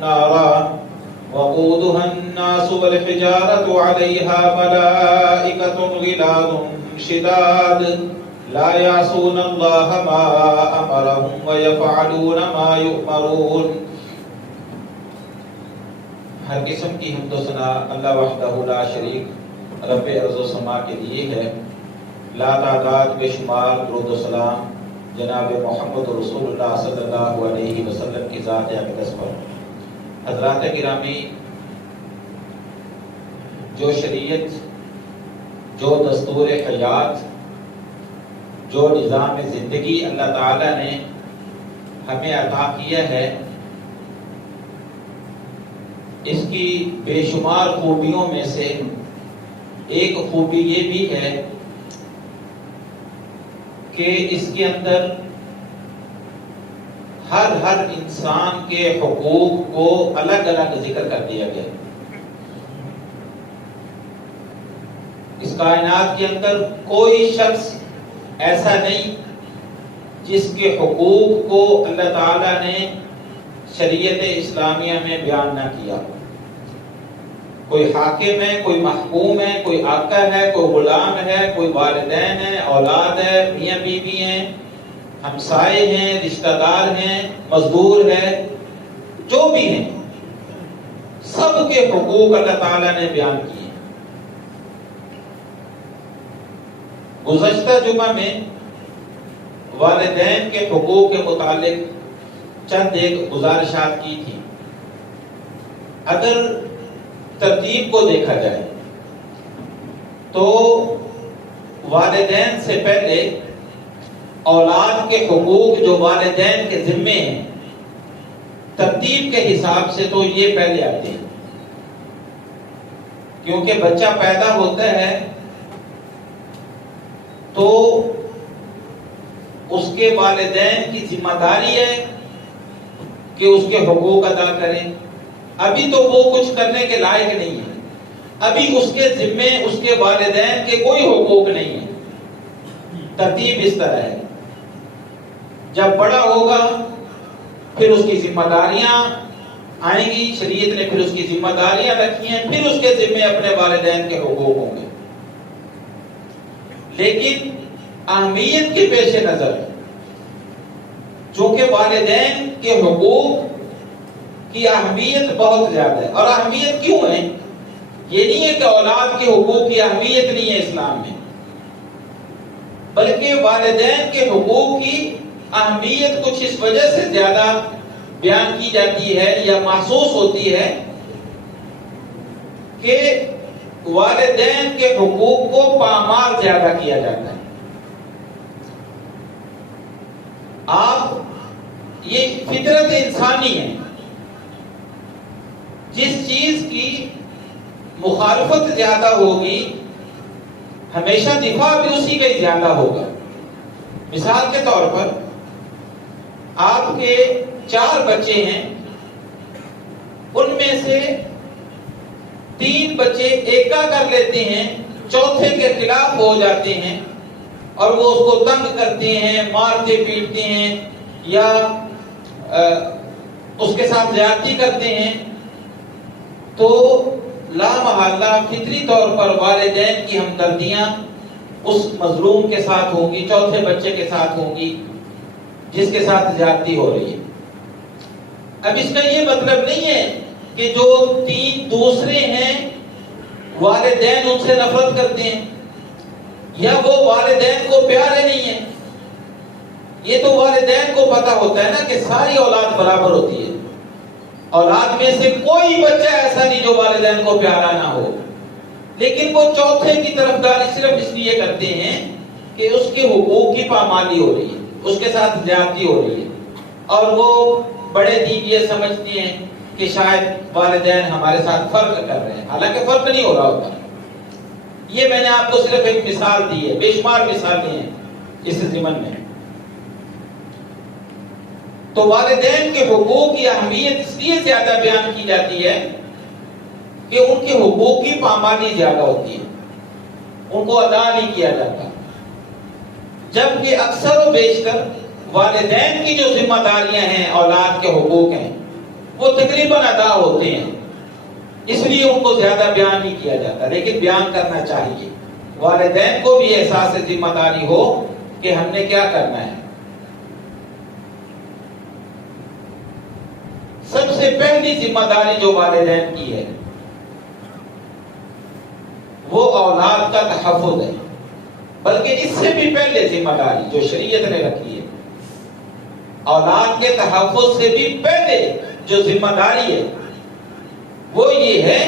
نارا وقودها الناس والحجارة عليها ملائكة غلاظ شداد لا يعصون الله ما أمرهم ويفعلون ما يؤمرون۔ ہر قسم کی حمد و ثنا اللہ وحدہ لا شریک رب ارض و سما کے لیے ہے۔ لا تعداد بے شمار درود و سلام جناب محمد رسول اللہ صلی اللہ علیہ وسلم کی ذات اقدس پر۔ حضرات گرامی، جو شریعت، جو دستور حیات، جو نظام زندگی اللہ تعالی نے ہمیں عطا کیا ہے، اس کی بے شمار خوبیوں میں سے ایک خوبی یہ بھی ہے کہ اس کے اندر ہر انسان کے حقوق کو الگ الگ ذکر کر دیا گیا۔ اس کائنات کے اندر کوئی شخص ایسا نہیں جس کے حقوق کو اللہ تعالی نے شریعت اسلامیہ میں بیان نہ کیا۔ کوئی حاکم ہے، کوئی محکوم ہے، کوئی آقا ہے، کوئی غلام ہے، کوئی والدین ہے، اولاد ہے، میاں بیوی ہیں، ہمسائے ہیں، رشتہ دار ہیں، مزدور ہے، جو بھی ہیں، سب کے حقوق اللہ تعالیٰ نے بیان کیے۔ گزشتہ جمعہ میں والدین کے حقوق کے متعلق چند ایک گزارشات کی تھی۔ اگر ترتیب کو دیکھا جائے تو والدین سے پہلے اولاد کے حقوق جو والدین کے ذمے ہیں، ترتیب کے حساب سے تو یہ پہلے آتے ہیں، کیونکہ بچہ پیدا ہوتا ہے تو اس کے والدین کی ذمہ داری ہے کہ اس کے حقوق ادا کریں۔ ابھی تو وہ کچھ کرنے کے لائق نہیں ہے، ابھی اس کے ذمے اس کے والدین کے کوئی حقوق نہیں ہے۔ ترتیب اس طرح ہے، جب بڑا ہوگا پھر اس کی ذمہ داریاں آئیں گی، شریعت نے پھر اس کی ذمہ داریاں رکھی ہیں، پھر اس کے ذمے اپنے والدین کے حقوق ہوں گے۔ لیکن اہمیت کے پیش نظر چونکہ والدین کے حقوق کی اہمیت بہت زیادہ ہے، اور اہمیت کیوں ہے؟ یہ نہیں ہے کہ اولاد کے حقوق کی اہمیت نہیں ہے اسلام میں، بلکہ والدین کے حقوق کی اہمیت کچھ اس وجہ سے زیادہ بیان کی جاتی ہے یا محسوس ہوتی ہے کہ والدین کے حقوق کو پامال زیادہ کیا جاتا ہے۔ آپ یہ فطرت انسانی ہے، جس چیز کی مخالفت زیادہ ہوگی ہمیشہ دفاع بھی اسی کا ہی زیادہ ہوگا۔ مثال کے طور پر آپ کے 4 بچے ہیں، ان میں سے 3 بچے ایکا کر لیتے ہیں، چوتھے کے خلاف ہو جاتے ہیں اور وہ اس کو تنگ کرتے ہیں، مارتے پیٹتے ہیں یا اس کے ساتھ زیادتی کرتے ہیں، تو لا محالہ فطری طور پر والدین کی ہمدردیاں اس مظلوم کے ساتھ ہوں گی، چوتھے بچے کے ساتھ ہوں گی جس کے ساتھ زیادتی ہو رہی ہے۔ اب اس کا یہ مطلب نہیں ہے کہ جو 3 دوسرے ہیں والدین ان سے نفرت کرتے ہیں یا وہ والدین کو پیارے نہیں ہیں۔ یہ تو والدین کو پتا ہوتا ہے نا کہ ساری اولاد برابر ہوتی ہے، اولاد میں سے کوئی بچہ ایسا نہیں جو والدین کو پیارا نہ ہو، لیکن وہ چوتھے کی طرفداری صرف اس لیے کرتے ہیں کہ اس کے حقوق کی پامالی ہو رہی ہے، اس کے ساتھ زیادتی ہو رہی ہے، اور وہ بڑے دین یہ سمجھتے ہیں کہ شاید والدین ہمارے ساتھ فرق کر رہے ہیں، حالانکہ فرق نہیں ہو رہا ہوتا۔ یہ میں نے آپ کو صرف ایک مثال دی ہے، بے شمار مثالیں ہیں اس ضمن میں۔ تو والدین کے حقوق کی اہمیت اس لیے زیادہ بیان کی جاتی ہے کہ ان کے حقوق کی پامالی زیادہ ہوتی ہے، ان کو ادا نہیں کیا جاتا، جبکہ اکثر و بیشتر والدین کی جو ذمہ داریاں ہیں، اولاد کے حقوق ہیں، وہ تقریباً ادا ہوتے ہیں، اس لیے ان کو زیادہ بیان نہیں کیا جاتا، لیکن بیان کرنا چاہیے، والدین کو بھی احساس ذمہ داری ہو کہ ہم نے کیا کرنا ہے۔ سب سے پہلی ذمہ داری جو والدین کی ہے وہ اولاد کا تحفظ ہے، بلکہ اس سے بھی پہلے ذمہ داری جو شریعت نے رکھی ہے، اولاد کے تحفظ سے بھی پہلے جو ذمہ داری ہے وہ یہ ہے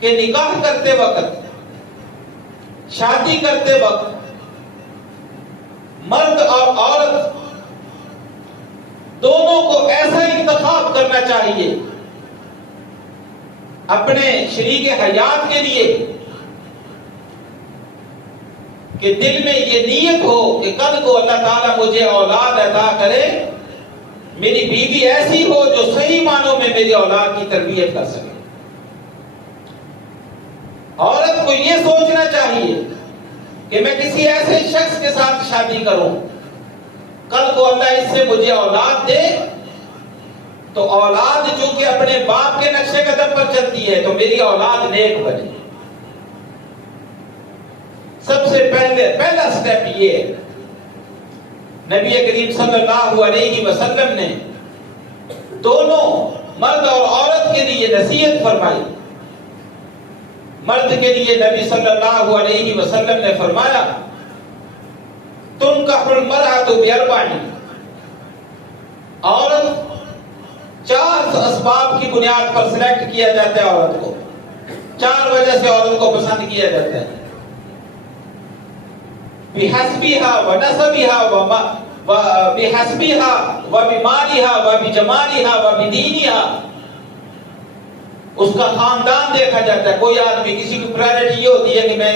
کہ نکاح کرتے وقت، شادی کرتے وقت مرد اور عورت دونوں کو ایسا انتخاب کرنا چاہیے اپنے شریک حیات کے لیے کہ دل میں یہ نیت ہو کہ کل کو اللہ تعالیٰ مجھے اولاد عطا کرے، میری بیوی ایسی ہو جو صحیح معنوں میں میری اولاد کی تربیت کر سکے۔ عورت کو یہ سوچنا چاہیے کہ میں کسی ایسے شخص کے ساتھ شادی کروں، کل کو اللہ اس سے مجھے اولاد دے تو اولاد چونکہ اپنے باپ کے نقشے قدم پر چلتی ہے تو میری اولاد نیک بنے۔ سب سے پہلا سٹیپ یہ ہے، نبی کریم صلی اللہ علیہ وسلم نے دونوں مرد اور عورت کے لیے نصیحت فرمائی۔ مرد کے لیے نبی صلی اللہ علیہ وسلم نے فرمایا تنکح المرأة بأربع، عورت 4 اسباب کی بنیاد پر سلیکٹ کیا جاتا ہے، عورت کو 4 وجہ سے عورت کو پسند کیا جاتا ہے، بحسبها ونسبها بحسبها وبمالها وبجمالها وبدینها، اس کا خاندان دیکھا جاتا ہے۔ کوئی آدمی کسی کی پرائرٹی یہ ہوتی ہے کہ میں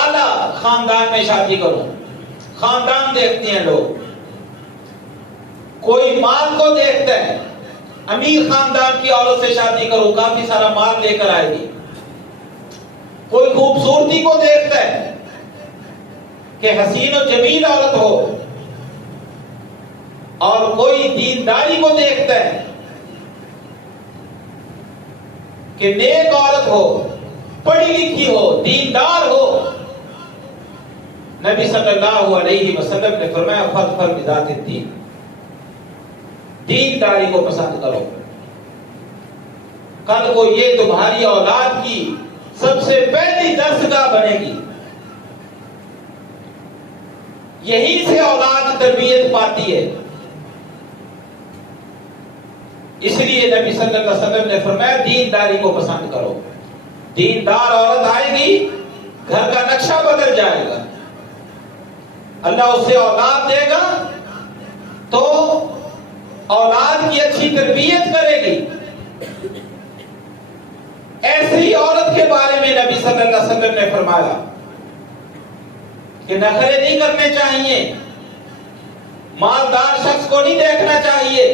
اعلیٰ خاندان میں شادی کروں، خاندان دیکھتے ہیں لوگ۔ کوئی مال کو دیکھتا ہے، امیر خاندان کی عورت سے شادی کروں، کافی سارا مال لے کر آئے گی۔ کوئی خوبصورتی کو دیکھتا ہے کہ حسین و جمیل عورت ہو، اور کوئی دینداری کو دیکھتا ہے کہ نیک عورت ہو، پڑھی لکھی ہو، دیندار ہو۔ نبی صلی اللہ علیہ وسلم نے فرمایا فاظفر بذات الدین، دینداری کو پسند کرو، کل کو یہ تمہاری اولاد کی سب سے پہلی درسگاہ بنے گی، یہی سے اولاد تربیت پاتی ہے۔ اس لیے نبی صلی اللہ علیہ وسلم نے فرمایا دینداری کو پسند کرو، دیندار عورت آئے گی گھر کا نقشہ بدل جائے گا، اللہ اسے اولاد دے گا تو اولاد کی اچھی تربیت کرے گی۔ ایسی عورت کے بارے میں نبی صلی اللہ علیہ وسلم نے فرمایا کہ نخرے نہیں کرنے چاہیے، مالدار شخص کو نہیں دیکھنا چاہیے،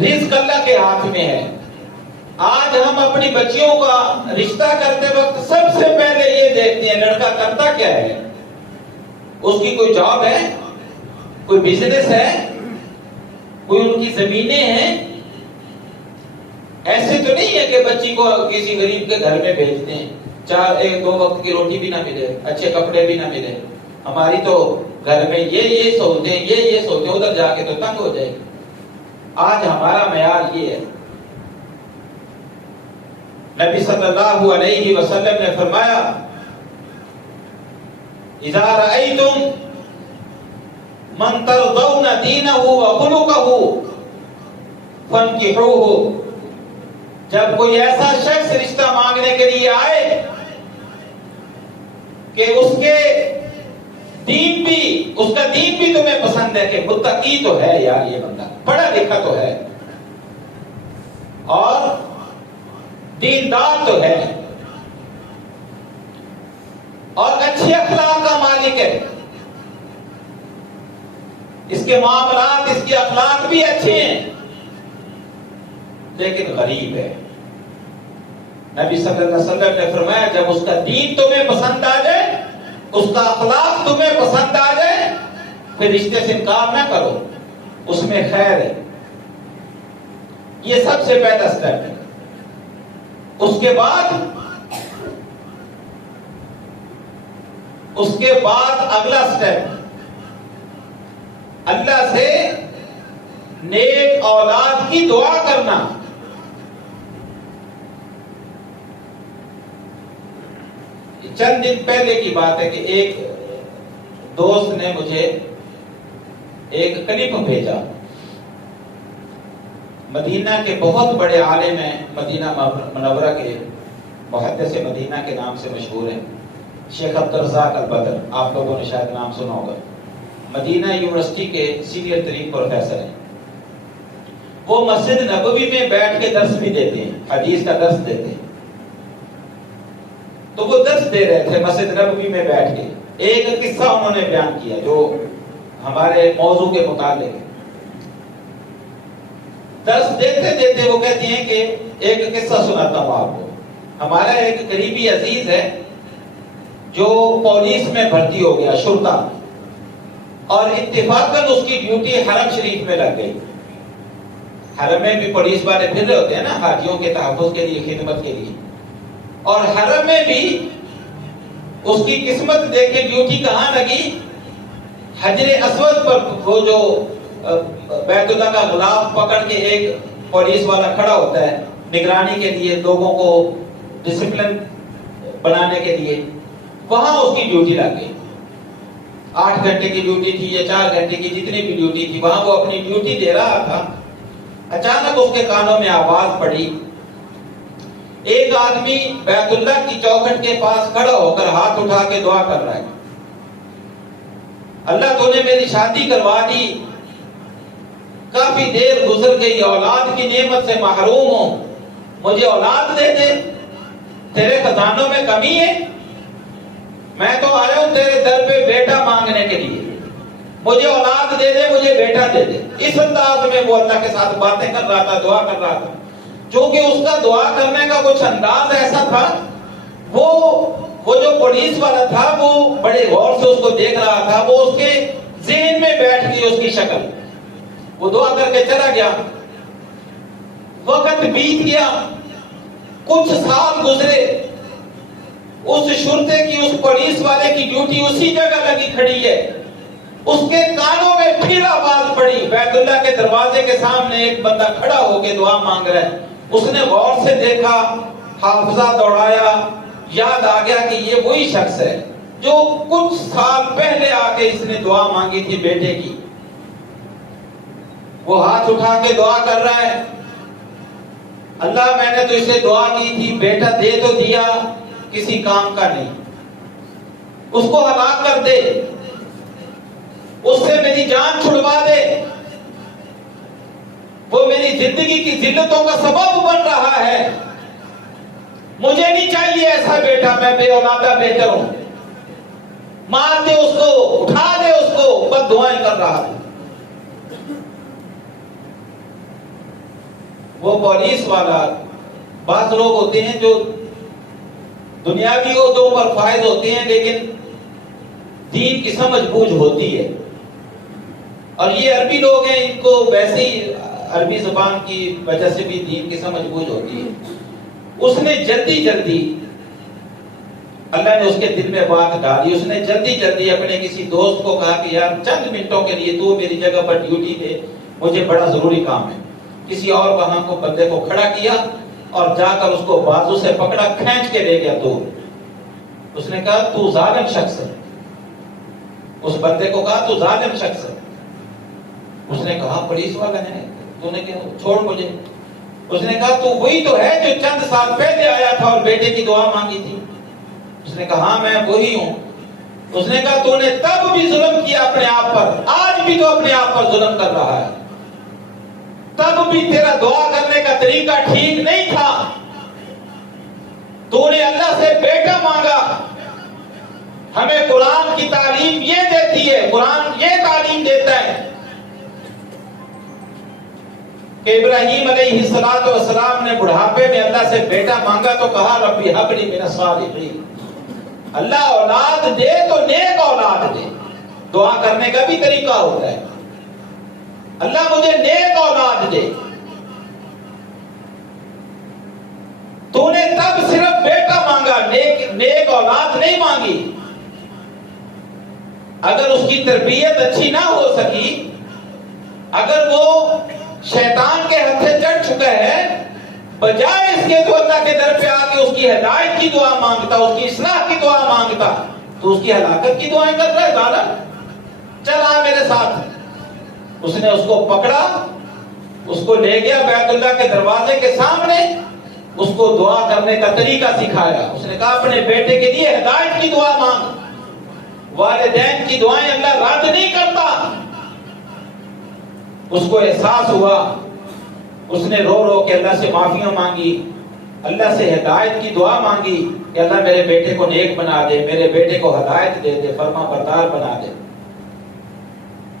رزق اللہ کے ہاتھ میں ہے۔ آج ہم اپنی بچیوں کا رشتہ کرتے وقت سب سے پہلے یہ دیکھتے ہیں لڑکا کرتا کیا ہے، اس کی کوئی جاب ہے، کوئی بزنس ہے، کوئی ان کی زمینیں ہیں۔ ایسے تو نہیں ہے کہ بچی کو کسی غریب کے گھر میں بھیجتے ہیں، 1-2 وقت کی روٹی بھی نہ ملے، اچھے کپڑے بھی نہ ملے، ہماری تو گھر میں یہ سوچتے ہیں، یہ سوچتے ہیں، ادھر جا کے تو تنگ ہو جائے گی۔ آج ہمارا معیار یہ ہے۔ نبی صلی اللہ علیہ وسلم نے فرمایا اذا رأيتم من ترضون دینہ وخلقہ فانکحوہ، جب کوئی ایسا شخص رشتہ مانگنے کے لیے آئے کہ اس کا دین بھی تمہیں پسند ہے، کہ متقی تو ہے یار، یہ بندہ پڑھا لکھا تو ہے اور دیندار تو ہے اور اچھے اخلاق کا مالک ہے، اس کے معاملات، اس کے اخلاق بھی اچھے ہیں، لیکن غریب ہے۔ نبی صلی اللہ علیہ وسلم نے فرمایا جب اس کا دین تمہیں پسند آ جائے، اس کا اخلاق تمہیں پسند آ جائے، پھر رشتے سے انکار نہ کرو، اس میں خیر ہے۔ یہ سب سے پہلا سٹیپ ہے. اس کے بعد اگلا سٹیپ اللہ سے نیک اولاد کی دعا کرنا. چند دن پہلے کی بات ہے کہ ایک دوست نے مجھے ایک کلپ بھیجا. مدینہ کے بہت بڑے عالم ہیں، مدینہ منورہ کے محدث مدینہ کے نام سے مشہور ہیں، شیخ عبدالرزاق البدر. آپ لوگوں نے شاید نام سنا ہوگا. مدینہ یونیورسٹی کے سینئر ترین پروفیسر ہیں. وہ مسجد نبوی میں بیٹھ کے درس بھی دیتے ہیں، حدیث کا درس دیتے ہیں. تو وہ درس دے رہے تھے مسجد نبوی میں بیٹھ کے. ایک قصہ انہوں نے بیان کیا جو ہمارے موضوع کے متعلق ہے. درس دیتے دیتے وہ کہتی ہیں کہ ایک قصہ سناتا ہوں آپ کو. ہمارا ایک قریبی عزیز ہے جو پولیس میں بھرتی ہو گیا، شرطہ، اور اتفاقاً اس کی ڈیوٹی حرم شریف میں لگ گئی. حرم میں بھی پولیس والے پھر رہے ہوتے ہیں نا، حاجیوں کے تحفظ کے لیے، خدمت کے لیے. اور حرم میں بھی اس کی قسمت دیکھے ڈیوٹی کہاں لگی؟ حجر اسود پر. وہ جو بیت اللہ کا غلاف پکڑ کے ایک پولیس والا کھڑا ہوتا ہے نگرانی کے لیے، لوگوں کو ڈسپلن بنانے کے لیے، وہاں اس کی ڈیوٹی لگ گئی. 8 گھنٹے کی ڈیوٹی تھی یا 4 گھنٹے کی، جتنی بھی ڈیوٹی تھی، وہاں وہ اپنی ڈیوٹی دے رہا تھا. اچانک اس کے کانوں میں آواز پڑی. ایک آدمی بیت اللہ کی چوکھٹ کے پاس کھڑا ہو کر ہاتھ اٹھا کے دعا کر رہا ہے، اللہ تو نے میری شادی کروا دی، کافی دیر گزر گئی، اولاد کی نعمت سے محروم ہوں، مجھے اولاد دے دے، تیرے خزانوں میں کمی ہے، میں تو آیا ہوں تیرے در پہ بیٹا مانگنے کے لیے، مجھے اولاد دے دے، مجھے بیٹا دے دے. اس انداز میں وہ اللہ کے ساتھ باتیں کر رہا تھا، دعا کر رہا تھا. چونکہ اس کا دعا کرنے کا کچھ انداز ایسا تھا، وہ جو پولیس والا تھا وہ بڑے غور سے اس کو دیکھ رہا تھا. وہ اس کے ذہن میں بیٹھ گئی اس کی شکل. وہ دعا کر کے چلا گیا. وقت بیت گیا، کچھ سال گزرے. اس شرطے کی، اس پولیس والے کی ڈیوٹی اسی جگہ لگی کھڑی ہے. اس کے کانوں میں پھر آواز پڑی. بیت اللہ کے دروازے کے سامنے ایک بندہ کھڑا ہو کے دعا مانگ رہا ہے. اس نے غور سے دیکھا، حافظہ دوڑایا، یاد آ گیا کہ یہ وہی شخص ہے جو کچھ سال پہلے آ کے اس نے دعا مانگی تھی بیٹے کی. وہ ہاتھ اٹھا کے دعا کر رہا ہے، اللہ میں نے تو اسے دعا کی تھی، بیٹا دے تو دیا، کسی کام کا نہیں، اس کو ہلاک کر دے، اس سے میری جان چھڑوا دے، وہ میری زندگی کی ذلتوں کا سبب بن رہا ہے، مجھے نہیں چاہیے ایسا بیٹا، میں بے اولادہ بہتر ہوں، مار دے اس کو، اٹھا دے اس کو. بس دعائیں کر رہا ہے. وہ پولیس والا، بعض لوگ ہوتے ہیں جو دنیاوی عہدوں پر فائز ہوتے ہیں لیکن دین کی سمجھ بوجھ ہوتی ہے. اور یہ عربی لوگ ہیں، ان کو ویسے ہی عربی زبان کی وجہ سے بھی دین کی سمجھ بوجھ ہوتی ہے. اس نے جلدی جلدی، اللہ نے اس کے دل میں بات ڈالی، اس نے جلدی جلدی اپنے کسی دوست کو کہا کہ یار چند منٹوں کے لیے تو میری جگہ پر ڈیوٹی دے، مجھے بڑا ضروری کام ہے. کسی اور وہاں کو بندے کو کھڑا کیا اور جا کر اس کو بازو سے پکڑا، کھینچ کے لے گیا. تو اس نے کہا تو ظالم شخص ہے. اس بندے کو کہا تو ظالم شخص ہے. اس نے کہا پولیس والا ہے، تو نے کہا چھوڑ مجھے. اس نے کہا تو وہی تو ہے جو چند سال پہلے آیا تھا اور بیٹے کی دعا مانگی تھی. اس نے کہا ہاں میں وہی ہوں. اس نے کہا تو نے تب بھی ظلم کیا اپنے آپ پر، آج بھی تو اپنے آپ پر ظلم کر رہا ہے. تب بھی تیرا دعا کرنے کا طریقہ ٹھیک نہیں تھا. تو نے اللہ سے بیٹا مانگا. ہمیں قرآن کی تعلیم یہ دیتی ہے، قرآن یہ تعلیم دیتا ہے کہ ابراہیم علیہ السلام نے بڑھاپے میں اللہ سے بیٹا مانگا تو کہا ربی ہب لی من الصالحین، اللہ اولاد دے تو نیک اولاد دے. دعا کرنے کا بھی طریقہ ہوتا ہے، اللہ مجھے نیک اولاد دے. تب صرف بیٹا مانگا، نیک اولاد نہیں مانگی. اگر اس کی تربیت اچھی نہ ہو سکی، اگر وہ شیطان کے ہتھے چڑھ چکا ہے، بجائے اس کے تو اللہ کے در پہ آ کے اس کی ہدایت کی دعا مانگتا، اس کی اصلاح کی دعا مانگتا، تو اس کی ہلاکت کی دعائیں کر رہا ہے ظالم. چلا میرے ساتھ. اس نے اس کو پکڑا، اس کو لے گیا بیت اللہ کے دروازے کے سامنے، اس کو دعا کرنے کا طریقہ سکھایا. اس نے کہا اپنے بیٹے کے لیے ہدایت کی دعا مانگ. والدین کی دعائیں اللہ رد نہیں کرتا. اس کو احساس ہوا، اس نے رو رو کے اللہ سے معافیاں مانگی، اللہ سے ہدایت کی دعا مانگی کہ اللہ میرے بیٹے کو نیک بنا دے، میرے بیٹے کو ہدایت دے دے، فرما بردار بنا دے.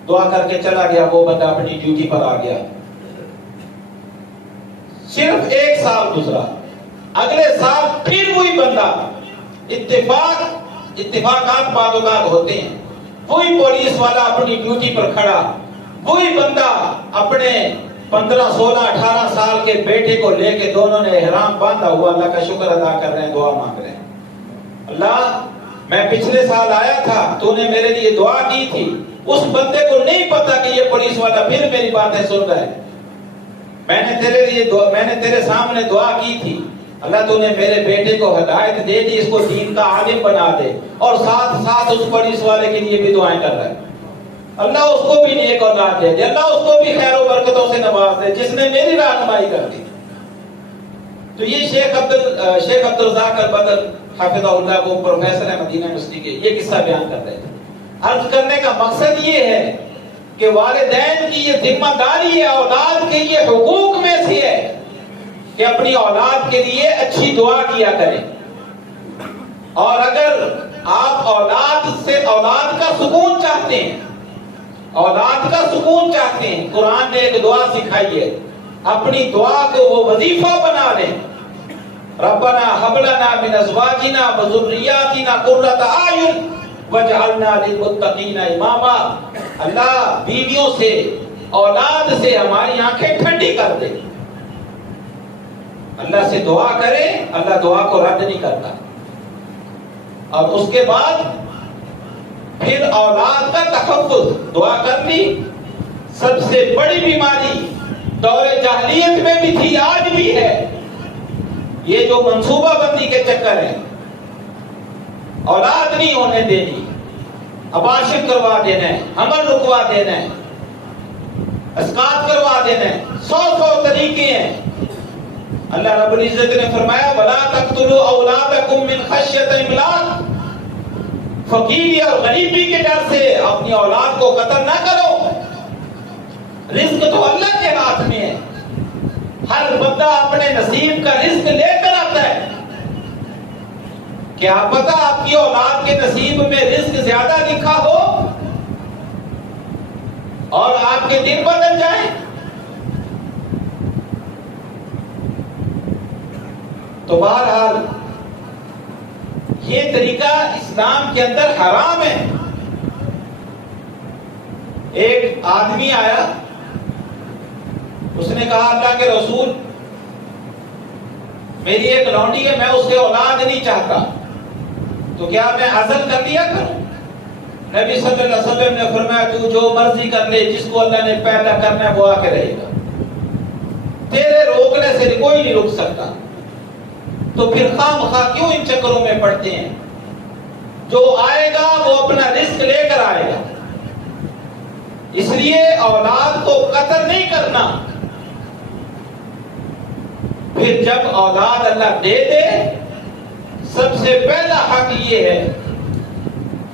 دعا کر کے چلا گیا. وہ بندہ اپنی ڈیوٹی پر آ گیا. صرف 1 سال گزرا. اگلے سال پھر وہی بندہ، اتفاقات بعض اوقات ہوتے ہیں، وہی پولیس والا اپنی ڈیوٹی پر کھڑا، وہی بندہ اپنے 15 16 18 سال کے بیٹے کو لے کے دونوں نے احرام باندھا ہوا اللہ کا شکر ادا کر رہے ہیں، دعا مانگ رہے ہیں. اللہ میں پچھلے سال آیا تھا، تو نے میرے لیے دعا کی تھی. اس بندے کو نہیں پتا کہ یہ پولیس والا پھر میری باتیں سن رہا ہے. میں نے تیرے سامنے دعا کی تھی، اللہ تو نے میرے بیٹے کو ہدایت دے دی، اس کو دین کا عالم بنا دے. اور ساتھ ساتھ اس پولیس والے کے لیے بھی دعائیں کر رہا ہے، اللہ اس کو بھی نیک اولاد دے دے، اللہ اس کو بھی خیر و برکتوں سے نواز دے جس نے میری رہنمائی کر دی. تو یہ شیخ عبدالرزاق البدر حافظہ اللہ، وہ پروفیسر ہے مدینہ یونیورسٹی کے، یہ قصہ بیان کر رہے تھے. عرض کرنے کا مقصد یہ ہے کہ والدین کی یہ ذمہ داری ہے، اولاد کے یہ حقوق میں سے ہے کہ اپنی اولاد کے لیے اچھی دعا کیا کریں. اور اگر آپ اولاد کا سکون چاہتے ہیں، اولاد کا سکون چاہتے ہیں، قرآن نے ایک دعا سکھائی ہے، اپنی دعا کو وہ وظیفہ بنا لیں. ربنا هب لنا من ازواجنا وذرياتنا قرة اعین وجعلنا للمتقین اماما. اللہ بیویوں سے، اولاد سے ہماری آنکھیں ٹھنڈی کر دے. اللہ سے دعا کرے، اللہ دعا کو رد نہیں کرتا. اور اس کے بعد پھر اولاد کا تحفظ، دعا کر لی. سب سے بڑی بیماری دور جاہلیت میں بھی تھی، آج بھی ہے، یہ جو منصوبہ بندی کے چکر ہے. اولاد نہیں ہونے دینی، اباشر کروا دینا ہے، حمل رکوا دینا ہے، اسقاط کروا دینا ہے، 100 طریقے ہیں. اللہ رب العزت نے فرمایا وَلَا تَقْتُلُوا أَوْلَادَكُمْ مِنْ خَشْيَةِ إِمْلَاقٍ. فقیری اور غریبی کے ڈر سے اپنی اولاد کو قتل نہ کرو. رزق تو اللہ کے ہاتھ میں ہے، ہر بندہ اپنے نصیب کا رزق لے کر آتا ہے. کیا پتہ آپ کی اولاد کے نصیب میں رزق زیادہ لکھا ہو اور آپ کے دن بدل جائیں. تو بہرحال یہ طریقہ اسلام کے اندر حرام ہے. ایک آدمی آیا، اس نے کہا اللہ کے رسول میری ایک لونڈی ہے، میں اس سے اولاد نہیں چاہتا، تو کیا میں عزل کر لیا کروں؟ نبی صلی اللہ علیہ وسلم نے فرمایا تو جو مرضی کر لے، جس کو اللہ نے پیدا کرنا ہے وہ آ کے رہے گا، تیرے روکنے سے کوئی نہیں روک سکتا. تو پھر خواہ مخواہ کیوں ان چکروں میں پڑتے ہیں؟ جو آئے گا وہ اپنا رزق لے کر آئے گا. اس لیے اولاد کو قتل نہیں کرنا. پھر جب اولاد اللہ دے دے، سب سے پہلا حق یہ ہے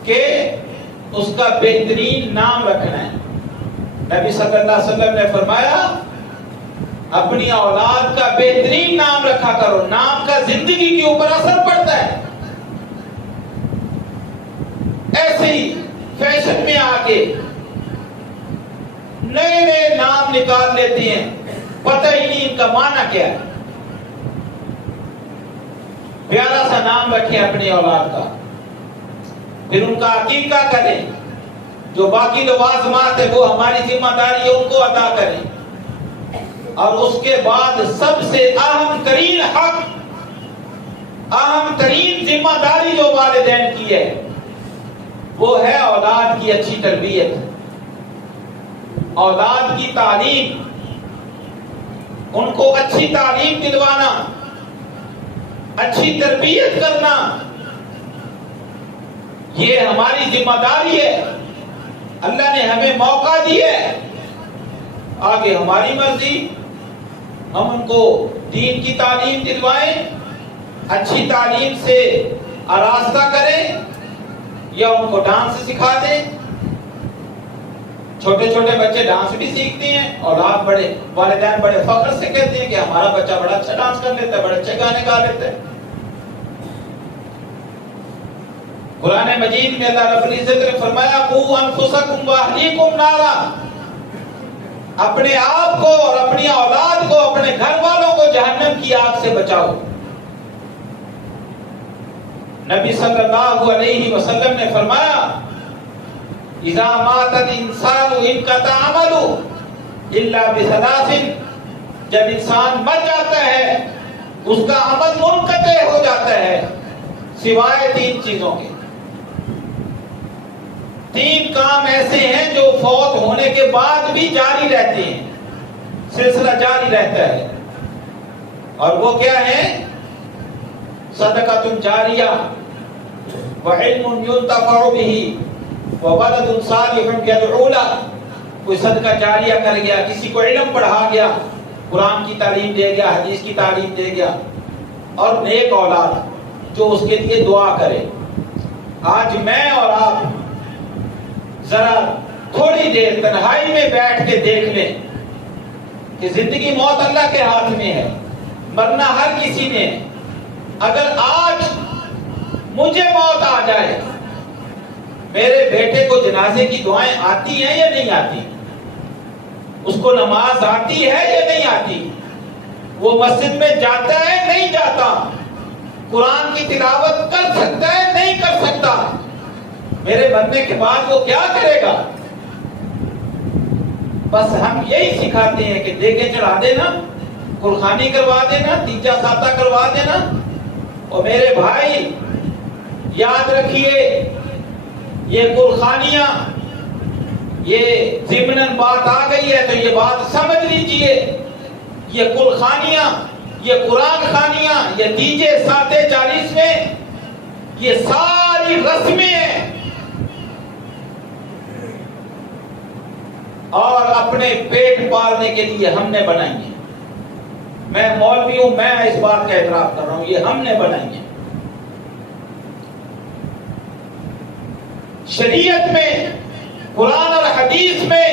کہ اس کا بہترین نام رکھنا ہے. نبی صلی اللہ علیہ وسلم نے فرمایا اپنی اولاد کا بہترین نام رکھا کرو. نام کا زندگی کے اوپر اثر پڑتا ہے. ایسے ہی فیشن میں آ کے نئے نئے نام نکال لیتے ہیں، پتہ ہی نہیں ان کا معنی کیا ہے. پیارا سا نام رکھیں اپنی اولاد کا، پھر ان کا عقیقہ کریں. جو باقی لوازمات ہے وہ ہماری ذمہ داری ہے، ان کو ادا کریں. اور اس کے بعد سب سے اہم ترین حق اہم ترین ذمہ داری جو والدین کی ہے وہ ہے اولاد کی اچھی تربیت، اولاد کی تعلیم، ان کو اچھی تعلیم دلوانا، اچھی تربیت کرنا، یہ ہماری ذمہ داری ہے۔ اللہ نے ہمیں موقع دیا ہے، آگے ہماری مرضی، ہم ان کو دین کی تعلیم دلوائیں، اچھی تعلیم سے آراستہ کریں، یا ان کو ڈانس سکھا دیں۔ چھوٹے چھوٹے بچے ڈانس بھی سیکھتے ہیں، اولاد بڑے والدین بڑے فخر سے کہتے ہیں کہ ہمارا بچہ بڑا اچھا ڈانس کر لیتا ہے، بڑے اچھے گانے گا لیتا ہے۔ قرآن مجید میں اللہ رب العزت نے فرمایا قوا انفسکم واہلیکم نارا، اپنے آپ کو اور اپنی اولاد کو، اپنے گھر والوں کو جہنم کی آگ سے بچاؤ۔ نبی صلی اللہ علیہ وسلم نے فرمایا اذا مات الانسان انقطع عمله الا بثلاث، جب انسان مر جاتا ہے اس کا عمل منقطع ہو جاتا ہے سوائے تین چیزوں کے۔ تین کام ایسے ہیں جو فوت ہونے کے بعد بھی جاری رہتے ہیں، سلسلہ جاری رہتا ہے، اور وہ کیا ہے؟ صدقۃ جاریہ وعلم ينتفع به وولد صالح يدعو له، کوئی صدقہ جاریہ کر گیا، کسی کو علم پڑھا گیا، قرآن کی تعلیم دے گیا، حدیث کی تعلیم دے گیا، اور نیک اولاد جو اس کے لیے دعا کرے۔ آج میں اور آپ ذرا تھوڑی دیر تنہائی میں بیٹھ کے دیکھ لیں کہ زندگی موت اللہ کے ہاتھ میں ہے، مرنا ہر کسی نے۔ اگر آج مجھے موت آ جائے، میرے بیٹے کو جنازے کی دعائیں آتی ہیں یا نہیں آتی؟ اس کو نماز آتی ہے یا نہیں آتی؟ وہ مسجد میں جاتا ہے نہیں جاتا؟ قرآن کی تلاوت کر سکتا ہے نہیں کر سکتا؟ میرے مرنے کے بعد وہ کیا کرے گا؟ بس ہم یہی سکھاتے ہیں کہ دیگیں چڑھا دینا، قرخانی کروا دینا، تیجا ساتہ کروا دینا۔ اور میرے بھائی یاد رکھیے، یہ قرخانیاں، یہ ضمناً بات آ گئی ہے تو یہ بات سمجھ لیجئے، یہ قرخانیاں، یہ قرآن خانیاں، یہ تیجے ساتے 40 میں، یہ ساری رسمیں ہیں، اور اپنے پیٹ پالنے کے لیے ہم نے بنائی ہیں۔ میں مولوی ہوں، میں اس بات کا اعتراف کر رہا ہوں، یہ ہم نے بنائی ہیں۔ شریعت میں، قرآن اور حدیث میں،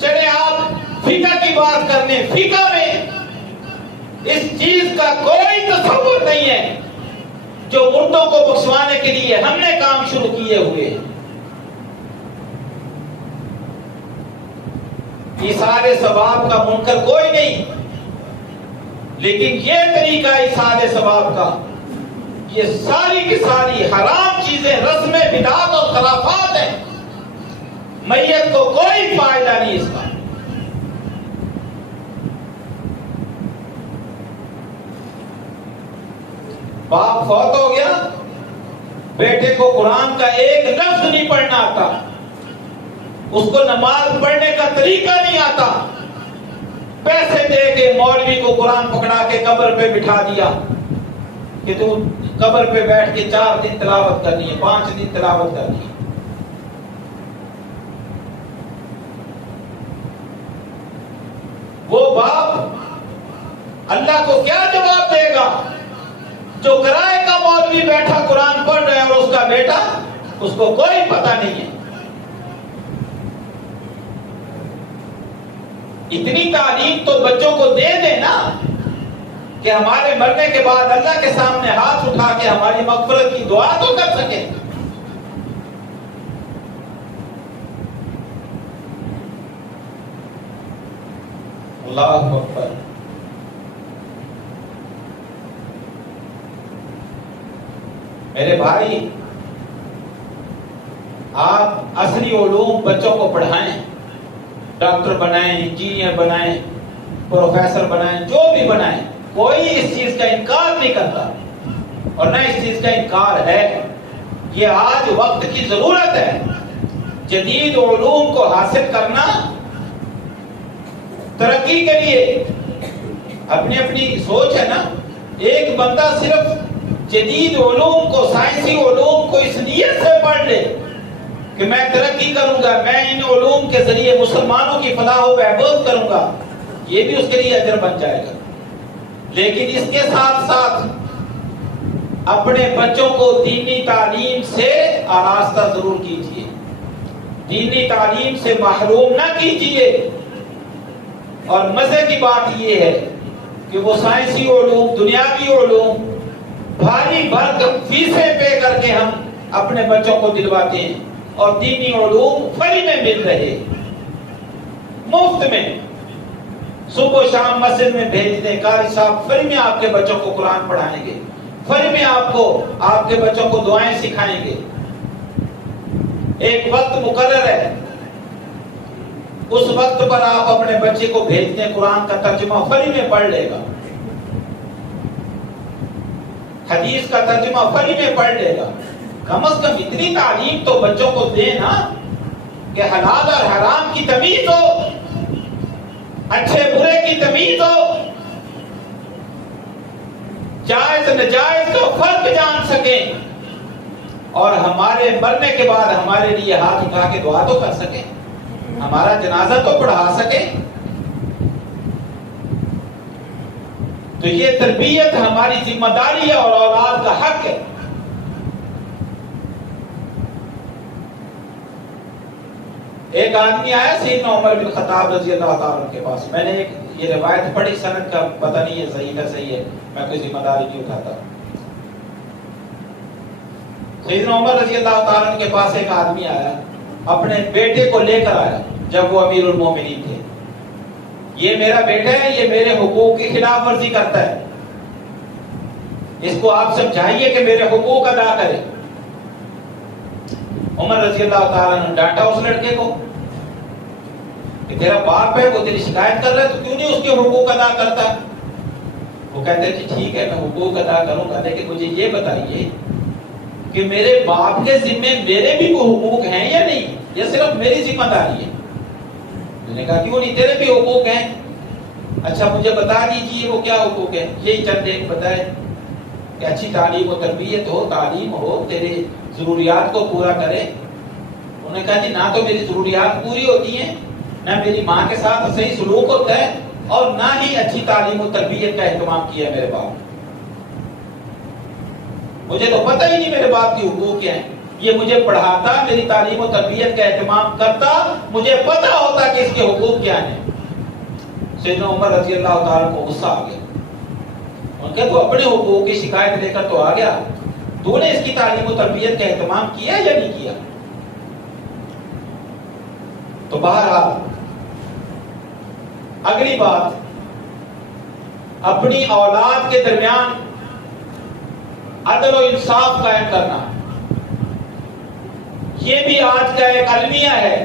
چلے آپ فقہ کی بات کرنے، فقہ میں اس چیز کا کوئی تصور نہیں ہے جو مردوں کو بخشوانے کے لیے ہم نے کام شروع کیے ہوئے ہیں۔ ایثار ثواب کا منکر کوئی نہیں، لیکن یہ طریقہ ایثار ثواب کا، یہ ساری کی ساری حرام چیزیں، رسمیں، بدعات اور خرافات ہیں۔ میت کو کوئی فائدہ نہیں اس کا۔ باپ فوت ہو گیا، بیٹے کو قرآن کا ایک لفظ نہیں پڑھنا آتا، اس کو نماز پڑھنے کا طریقہ نہیں آتا، پیسے دے کے مولوی کو قرآن پکڑا کے قبر پہ بٹھا دیا کہ تو قبر پہ بیٹھ کے 4 دن تلاوت کرنی ہے، 5 دن تلاوت کرنی ہے۔ وہ باپ اللہ کو کیا جواب دے گا جو کرائے کا مولوی بیٹھا قرآن پڑھ رہا ہے اور اس کا بیٹا، اس کو کوئی پتہ نہیں ہے۔ اتنی تعلیم تو بچوں کو دے دے نا کہ ہمارے مرنے کے بعد اللہ کے سامنے ہاتھ اٹھا کے ہماری مغفرت کی دعا تو کر سکے۔ اللہ اکبر۔ میرے بھائی، آپ عصری علوم بچوں کو پڑھائیں، ڈاکٹر بنائیں، انجینئر بنائیں، پروفیسر بنائیں، جو بھی بنائیں، کوئی اس چیز کا انکار نہیں کرتا اور نہ اس چیز کا انکار ہے. یہ آج وقت کی ضرورت ہے. جدید علوم کو حاصل کرنا ترقی کے لیے اپنی اپنی سوچ ہے نا. ایک بندہ صرف جدید علوم کو، سائنسی علوم کو اس نیت سے پڑھ لے کہ میں ترقی کروں گا، میں ان علوم کے ذریعے مسلمانوں کی فلاح و بہبود کروں گا، یہ بھی اس کے لیے اجر بن جائے گا. لیکن اس کے ساتھ ساتھ اپنے بچوں کو دینی تعلیم سے آراستہ ضرور کیجیے، دینی تعلیم سے محروم نہ کیجیے. اور مزے کی بات یہ ہے کہ وہ سائنسی علوم، دنیاوی علوم بھاری بھرکم فیسیں پے کر کے ہم اپنے بچوں کو دلواتے ہیں اور دینی علوم فری میں مل رہے، مفت میں. صبح و شام مسجد میں بھیج دیں، قاری صاحب فری میں آپ کے بچوں کو قرآن پڑھائیں گے، فری میں آپ کے بچوں کو دعائیں سکھائیں گے. ایک وقت مقرر ہے، اس وقت پر آپ اپنے بچے کو بھیج دیں، قرآن کا ترجمہ فری میں پڑھ لے گا، حدیث کا ترجمہ فری میں پڑھ لے گا. کم از کم اتنی تعلیم تو بچوں کو دیں نا کہ حلال اور حرام کی تمیز ہو، اچھے برے کی تمیز ہو، جائز ناجائز کا فرق جان سکیں اور ہمارے مرنے کے بعد ہمارے لیے ہاتھ اٹھا کے دعا تو کر سکیں، ہمارا جنازہ تو پڑھا سکیں. تو یہ تربیت ہماری ذمہ داری ہے اور اولاد کا حق ہے. ایک آدمی آیا سیدنا عمر بن خطاب رضی اللہ تعالیٰ عنہ کے پاس. میں نے یہ روایت پڑھی، سند کا پتہ نہیں ہے صحیح ہے صحیح ہے، میں کوئی ذمہ داری نہیں اٹھاتا. سیدنا عمر رضی اللہ تعالیٰ عنہ کے پاس ایک آدمی آیا، اپنے بیٹے کو لے کر آیا جب وہ امیر المومنین تھے. یہ میرا بیٹا ہے، یہ میرے حقوق کی خلاف ورزی کرتا ہے، اس کو آپ سمجھائیے کہ میرے حقوق ادا کرے. عمر رضی اللہ تعالیٰ نے ڈانٹا اس لڑکے کو کہ تیرا باپ ہے، وہ تیری شکایت کر رہا ہے، تو کیوں نہیں اس کے حقوق ادا کرتا؟ وہ کہتے ہیں کہ ٹھیک ہے میں حقوق ادا کروں گا، لیکن مجھے یہ بتائیے کہ میرے باپ کے ذمے میرے بھی کوئی حقوق ہیں یا نہیں، یا صرف میری ذمہ داری ہے؟ میں نے کہا کیوں نہیں، تیرے بھی حقوق ہیں. اچھا مجھے بتا دیجیے وہ کیا حقوق ہیں. یہی چند ایک بتائے کہ اچھی تعلیم و تربیت ہو، تعلیم ہو، تیرے ضروریات کو پورا کرے. انہوں نے کہا جی نہ تو میری ضروریات پوری ہوتی ہیں، نہ میری ماں کے ساتھ صحیح سلوک ہوتا ہے، اور نہ ہی اچھی تعلیم و تربیت کا اہتمام کیا میرے باپ. مجھے تو پتہ ہی نہیں میرے باپ کی حقوق کیا ہیں. یہ مجھے پڑھاتا، میری تعلیم و تربیت کا اہتمام کرتا، مجھے پتہ ہوتا کہ اس کے حقوق کیا ہیں. سیدنا عمر رضی اللہ تعالیٰ کو غصہ آ گیا. ان کے تو اپنے حقوق کی شکایت لے کر تو آ گیا، تو نے اس کی تعلیم و تربیت کا اہتمام کیا یا نہیں کیا؟ تو بہرحال اگلی بات، اپنی اولاد کے درمیان عدل و انصاف قائم کرنا. یہ بھی آج کا ایک المیہ ہے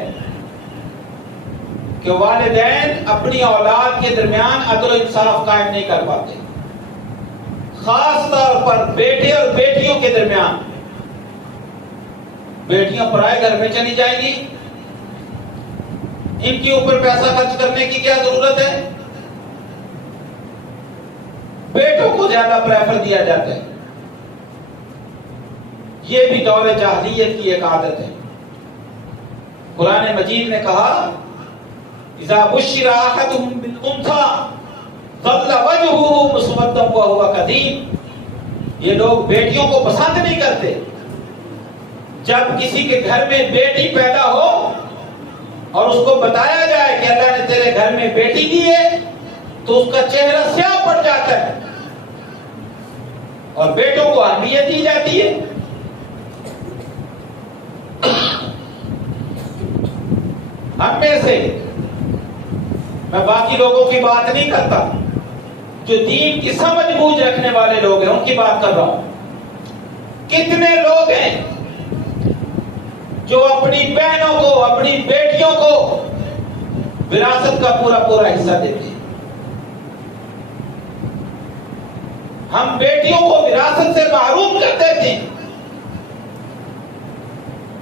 کہ والدین اپنی اولاد کے درمیان عدل و انصاف قائم نہیں کر پاتے، خاص طور پر بیٹے اور بیٹیوں کے درمیان. بیٹیاں پرائے گھر میں چلی جائیں گی، ان کے اوپر پیسہ خرچ کرنے کی کیا ضرورت ہے؟ بیٹوں کو زیادہ پریفر دیا جاتا ہے. یہ بھی دور جاہلیت کی ایک عادت ہے. قرآن مجید نے کہا اذا بشر احدهم بالانثى ظل وجهه مسودا وهو كظيم. یہ لوگ بیٹیوں کو پسند نہیں کرتے. جب کسی کے گھر میں بیٹی پیدا ہو اور اس کو بتایا جائے کہ اللہ نے تیرے گھر میں بیٹی دی ہے تو اس کا چہرہ سیاہ پڑ جاتا ہے اور بیٹوں کو اہمیت دی جاتی ہے. ہم میں سے، میں باقی لوگوں کی بات نہیں کرتا، جو دین کی سمجھ بوجھ رکھنے والے لوگ ہیں ان کی بات کر رہا ہوں. کتنے لوگ ہیں جو اپنی بہنوں کو، اپنی بیٹیوں کو وراثت کا پورا پورا حصہ دیتے ہیں. ہم بیٹیوں کو وراثت سے محروم کرتے تھے،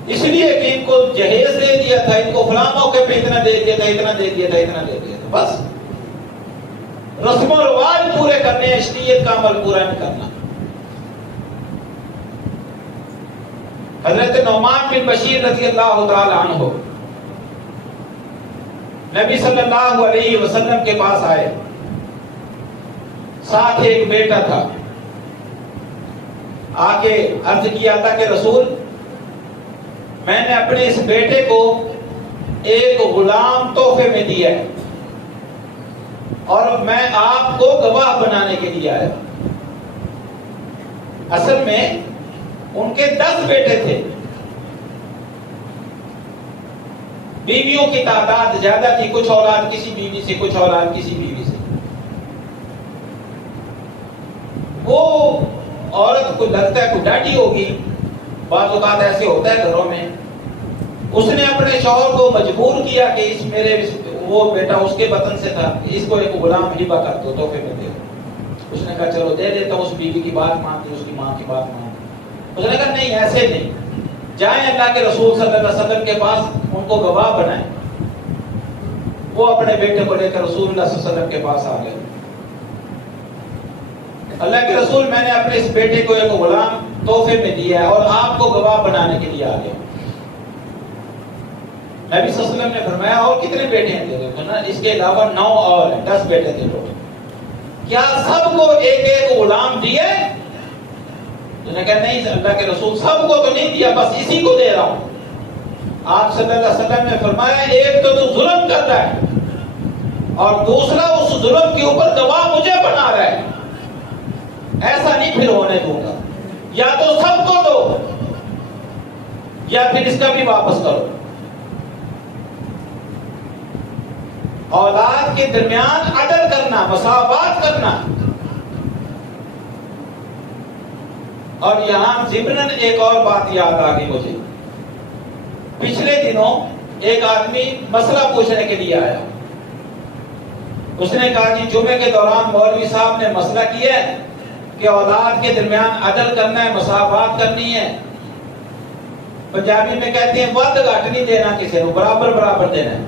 اس لیے کہ ان کو جہیز دے دیا تھا، ان کو فلاں موقع پہ اتنا دے دیا تھا، اتنا دے دیا تھا، اتنا دے دیا تھا، بس رسم و رواج پورے کرنے ہیں، شریعت کا عمل پورا نہیں کرنا۔ حضرت نعمان بن بشیر رضی اللہ تعالی عنہ نبی صلی اللہ علیہ وسلم کے پاس آئے، ساتھ ایک بیٹا تھا، آگے عرض کیا اللہ کے رسول، میں نے اپنے اس بیٹے کو ایک غلام تحفے میں دیا ہے اور میں آپ کو گواہ بنانے کے لیے آیا۔ اصل میں ان کے 10 بیٹے تھے، بیویوں کی تعداد زیادہ تھی، کچھ اولاد کسی بیوی سے، کچھ اولاد کسی بیوی سے۔ وہ عورت کو لگتا ہے کوئی ڈاڈی ہوگی، بعض اوقات ایسے ہوتا ہے گھروں میں، اس نے اپنے شوہر کو مجبور کیا کہ اس میرے وہ بیٹا اس کے وطن سے تھا، اس کو ایک غلام ہبہ کر دو، تحفے میں دے دو۔ اس نے کہا چلو دے دیتا ہوں، اس بیوی کی بات مانتی، اس کی ماں کی بات مانتی۔ اس نے کہا نہیں ایسے نہیں، جائیں اللہ کے رسول صلی اللہ علیہ وسلم کے پاس، ان کو گواہ بنائیں۔ وہ اپنے بیٹے کو لے کر رسول اللہ صلی اللہ علیہ وسلم کے پاس آ گئے۔ اللہ کے رسول، میں نے اپنے اس بیٹے کو ایک غلام تحفے میں دیا ہے اور آپ کو گواہ بنانے کے لیے آ گیا۔ نبی صلی اللہ علیہ وسلم نے فرمایا اور کتنے بیٹے ہیں تیرے؟ اس کے علاوہ 9 اور ہیں، 10 بیٹے تھے لوگ، کیا سب کو ایک ایک غلام دیے؟ تو نے کہا نہیں اللہ کے رسول، سب کو تو نہیں دیا، بس اسی کو دے رہا ہوں۔ آپ صلی اللہ علیہ وسلم نے فرمایا ایک تو ظلم کر رہا ہے اور دوسرا اس ظلم کے اوپر گواہ مجھے بنا رہا ہے، ایسا نہیں پھر ہونے دوں گا، یا تو سب کو دو یا پھر اس کا بھی واپس کرو۔ اولاد کے درمیان عدل کرنا، مساوات کرنا۔ اور یہاں ضمناً ایک اور بات یاد آ گئی مجھے، پچھلے دنوں ایک آدمی مسئلہ پوچھنے کے لیے آیا، اس نے کہا کہ جمعے کے دوران مولوی صاحب نے مسئلہ کیا ہے کہ اولاد کے درمیان عدل کرنا ہے، مساوات کرنی ہے، پنجابی میں کہتے ہیں ود گھٹ نہیں دینا کسی کو، برابر برابر دینا ہے۔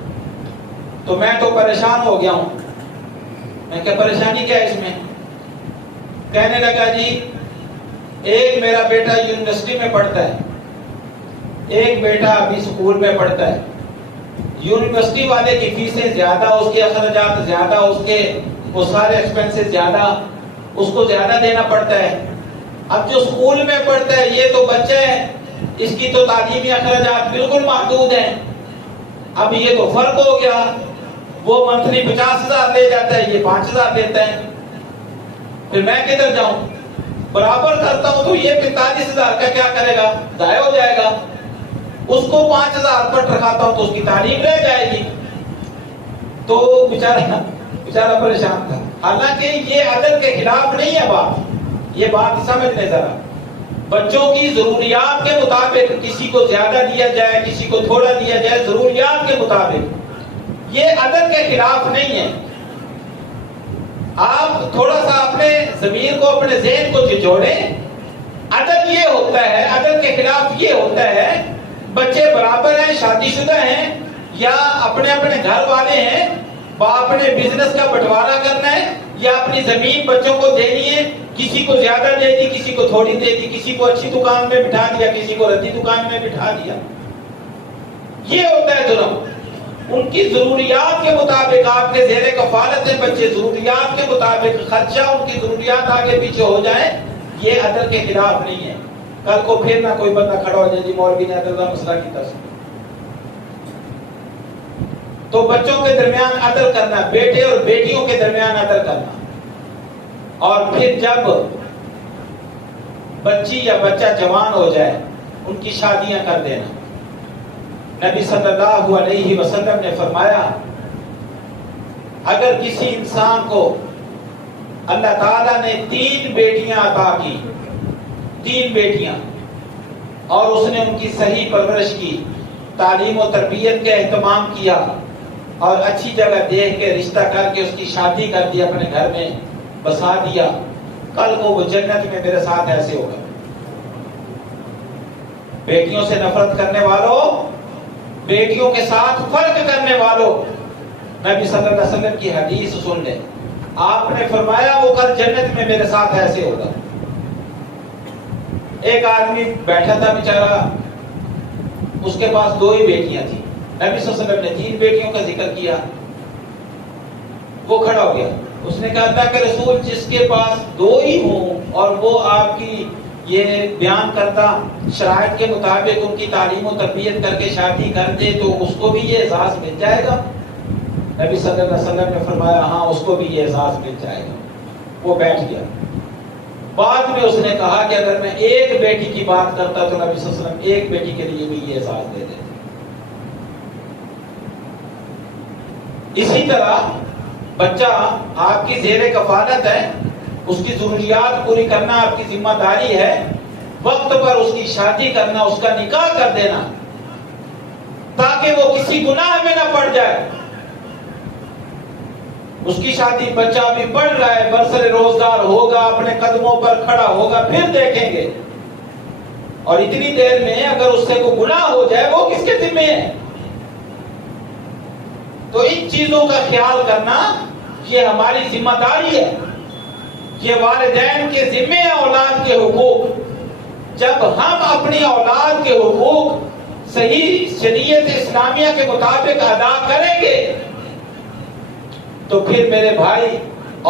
تو میں تو پریشان ہو گیا ہوں، میں کہا پریشانی کیا ہے اس میں؟ کہنے لگا جی ایک میرا بیٹا یونیورسٹی میں پڑھتا ہے، ایک بیٹا ابھی سکول میں پڑھتا ہے، یونیورسٹی والے کی فیسیں زیادہ، اس کے اخراجات زیادہ، اس کے وہ سارے ایکسپنسز زیادہ، اس کو زیادہ دینا پڑتا ہے۔ اب جو سکول میں پڑھتا ہے یہ تو بچہ ہے، اس کی تو تعلیمی اخراجات بالکل محدود ہیں، اب یہ تو فرق ہو گیا، وہ منتھلی 50,000 لے جاتا ہے، یہ 5,000 دیتا ہے، پھر میں کدھر جاؤں؟ برابر کرتا ہوں تو یہ 45,000 کا کیا کرے گا؟ ضائع ہو جائے گا۔ اس کو 5,000 پر رکھاتا ہوں تو اس کی تعلیم رہ جائے گی۔ تو بیچارہ پریشان تھا، حالانکہ یہ عدل کے خلاف نہیں ہے بات، یہ بات سمجھ لیں ذرا، بچوں کی ضروریات کے مطابق کسی کو زیادہ دیا جائے، کسی کو تھوڑا دیا جائے، ضروریات کے مطابق، یہ عدل کے خلاف نہیں ہے۔ آپ تھوڑا سا اپنے ضمیر کو، اپنے ذہن کو جوڑیں، عدل یہ ہوتا ہے، عدل کے خلاف یہ ہوتا ہے بچے برابر ہیں، شادی شدہ ہیں یا اپنے اپنے گھر والے ہیں، اپنے بزنس کا بٹوارا کرنا ہے یا اپنی زمین بچوں کو دینی ہے، کسی کو زیادہ دے دی، کسی کو تھوڑی دے دی، کسی کو اچھی دکان میں بٹھا دیا، کسی کو ردی دکان میں بٹھا دیا، یہ ہوتا ہے ظلم۔ ان کی ضروریات کے مطابق آپ کے زیر کفالت ہیں بچے، ضروریات کے مطابق خرچہ ان کی ضروریات آگے پیچھے ہو جائیں، یہ عدل کے خلاف نہیں ہے۔ کل کو پھر نہ کوئی بندہ کھڑا ہو جائے جی مولوی نے عدل کا مسئلہ کی تھا۔ تو بچوں کے درمیان عدل کرنا، بیٹے اور بیٹیوں کے درمیان عدل کرنا، اور پھر جب بچی یا بچہ جوان ہو جائے ان کی شادیاں کر دینا۔ نبی صلی اللہ علیہ وسلم نے فرمایا اگر کسی انسان کو اللہ تعالیٰ نے 3 بیٹیاں عطا کی، 3 بیٹیاں، اور اس نے ان کی صحیح پرورش کی، تعلیم و تربیت کا اہتمام کیا اور اچھی جگہ دیکھ کے رشتہ کر کے اس کی شادی کر دی، اپنے گھر میں بسا دیا، کل کو وہ جنت میں میرے ساتھ ایسے ہوگا۔ بیٹیوں سے نفرت کرنے والوں، بیٹیوں کے ساتھ فرق کرنے والوں، نبی صلی اللہ علیہ وسلم کی حدیث سن لیں۔ آپ نے فرمایا وہ کل جنت میں میرے ساتھ ایسے ہوگا۔ ایک آدمی بیٹھا تھا بیچارہ، اس کے پاس 2 ہی بیٹیاں تھیں۔ نبی صلی اللہ علیہ وسلم نے 3 بیٹیوں کا ذکر کیا۔ وہ کھڑا ہو گیا، اس نے کہا تھا کہ رسول جس کے پاس 2 ہی ہوں اور وہ آپ کی یہ بیان کرتا شرائط کے مطابق ان کی تعلیم و تربیت کر کے شادی کر دے تو اس کو بھی یہ اعزاز مل جائے گا؟ نبی صلی اللہ علیہ وسلم نے فرمایا ہاں اس کو بھی یہ اعزاز مل جائے گا۔ وہ بیٹھ گیا۔ بعد میں اس نے کہا کہ اگر میں ایک بیٹی کی بات کرتا تو نبی صلی اللہ علیہ وسلم ایک بیٹی کے لیے بھی یہ اعزاز دے دیتے۔ اسی طرح بچہ آپ کی زیر کفالت ہے، اس کی ضروریات پوری کرنا آپ کی ذمہ داری ہے، وقت پر اس کی شادی کرنا، اس کا نکاح کر دینا تاکہ وہ کسی گناہ میں نہ پڑ جائے۔ اس کی شادی، بچہ ابھی پڑھ رہا ہے، برسر روزگار ہوگا، اپنے قدموں پر کھڑا ہوگا، پھر دیکھیں گے۔ اور اتنی دیر میں اگر اس سے کوئی گناہ ہو جائے وہ کس کے ذمہ ہے؟ تو ان چیزوں کا خیال کرنا یہ ہماری ذمہ داری ہے، یہ والدین کے ذمہ ہے اولاد کے حقوق۔ جب ہم اپنی اولاد کے حقوق صحیح شریعت اسلامیہ کے مطابق ادا کریں گے تو پھر میرے بھائی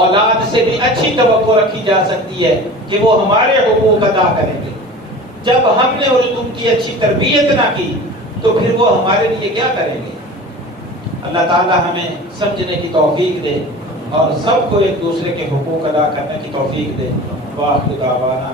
اولاد سے بھی اچھی توقع رکھی جا سکتی ہے کہ وہ ہمارے حقوق ادا کریں گے۔ جب ہم نے ان کی اچھی تربیت نہ کی تو پھر وہ ہمارے لیے کیا کریں گے؟ اللہ تعالی ہمیں سمجھنے کی توفیق دے اور سب کو ایک دوسرے کے حقوق ادا کرنے کی توفیق دے۔ وآخر دعوانا